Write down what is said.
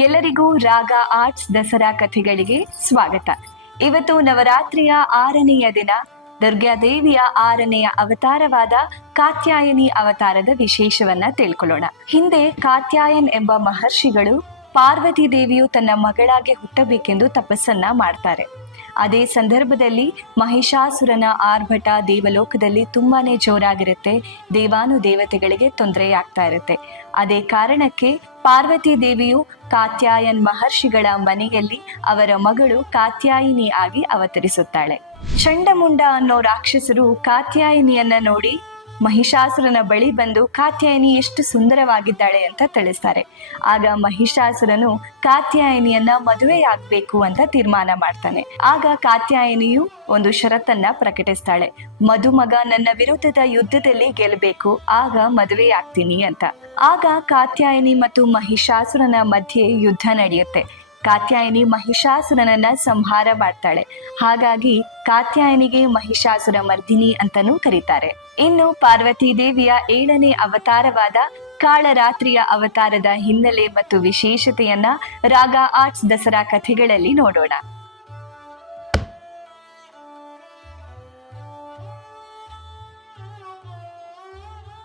ಎಲ್ಲರಿಗೂ ರಾಗ ಆರ್ಟ್ಸ್ ದಸರಾ ಕಥೆಗಳಿಗೆ ಸ್ವಾಗತ. ಇವತ್ತು ನವರಾತ್ರಿಯ 6ನೆಯ ದಿನ, ದುರ್ಗಾದೇವಿಯ 6ನೆಯ ಅವತಾರವಾದ ಕಾತ್ಯಾಯನಿ ಅವತಾರದ ವಿಶೇಷವನ್ನ ತಿಳ್ಕೊಳ್ಳೋಣ. ಹಿಂದೆ ಕಾತ್ಯಾಯನ್ ಎಂಬ ಮಹರ್ಷಿಗಳು ಪಾರ್ವತಿ ದೇವಿಯು ತನ್ನ ಮಗಳಾಗಿ ಹುಟ್ಟಬೇಕೆಂದು ತಪಸ್ಸನ್ನ ಮಾಡ್ತಾರೆ. ಅದೇ ಸಂದರ್ಭದಲ್ಲಿ ಮಹಿಷಾಸುರನ ಆರ್ಭಟ ದೇವಲೋಕದಲ್ಲಿ ತುಂಬಾನೇ ಜೋರಾಗಿರುತ್ತೆ. ದೇವಾನು ದೇವತೆಗಳಿಗೆ ತೊಂದರೆ ಆಗ್ತಾ ಇರುತ್ತೆ. ಅದೇ ಕಾರಣಕ್ಕೆ ಪಾರ್ವತಿ ದೇವಿಯು ಕಾತ್ಯಾಯನ್ ಮಹರ್ಷಿಗಳ ಮನೆಯಲ್ಲಿ ಅವರ ಮಗಳು ಕಾತ್ಯಾಯಿನಿ ಆಗಿ ಅವತರಿಸುತ್ತಾಳೆ. ಚಂಡಮುಂಡ ಅನ್ನೋ ರಾಕ್ಷಸರು ಕಾತ್ಯಾಯಿನಿಯನ್ನ ನೋಡಿ ಮಹಿಷಾಸುರನ ಬಳಿ ಬಂದು ಕಾತ್ಯಾಯಿನಿ ಎಷ್ಟು ಸುಂದರವಾಗಿದ್ದಾಳೆ ಅಂತ ತಿಳಿಸ್ತಾರೆ. ಆಗ ಮಹಿಷಾಸುರನು ಕಾತ್ಯಾಯಿನಿಯನ್ನ ಮದುವೆಯಾಗಬೇಕು ಅಂತ ತೀರ್ಮಾನ ಮಾಡ್ತಾನೆ. ಆಗ ಕಾತ್ಯಾಯಿನಿಯು ಒಂದು ಷರತ್ತನ್ನ ಪ್ರಕಟಿಸ್ತಾಳೆ. ಮದುಮಗ ನನ್ನ ವಿರುದ್ಧದ ಯುದ್ಧದಲ್ಲಿ ಗೆಲ್ಲಬೇಕು, ಆಗ ಮದುವೆಯಾಗ್ತೀನಿ ಅಂತ. ಆಗ ಕಾತ್ಯಾಯಿನಿ ಮತ್ತು ಮಹಿಷಾಸುರನ ಮಧ್ಯೆ ಯುದ್ಧ ನಡೆಯುತ್ತೆ. ಕಾತ್ಯಾಯಿನಿ ಮಹಿಷಾಸುರನನ್ನ ಸಂಹಾರ ಮಾಡ್ತಾಳೆ. ಹಾಗಾಗಿ ಕಾತ್ಯಾಯಿನಿಗೆ ಮಹಿಷಾಸುರ ಮರ್ದಿನಿ ಅಂತಾನೂ ಕರೀತಾರೆ. ಇನ್ನು ಪಾರ್ವತಿ ದೇವಿಯ 7ನೇ ಅವತಾರವಾದ ಕಾಳರಾತ್ರಿಯ ಅವತಾರದ ಹಿನ್ನೆಲೆ ಮತ್ತು ವಿಶೇಷತೆಯನ್ನ ರಾಗ ಆರ್ಟ್ಸ್ ದಸರಾ ಕಥೆಗಳಲ್ಲಿ ನೋಡೋಣ.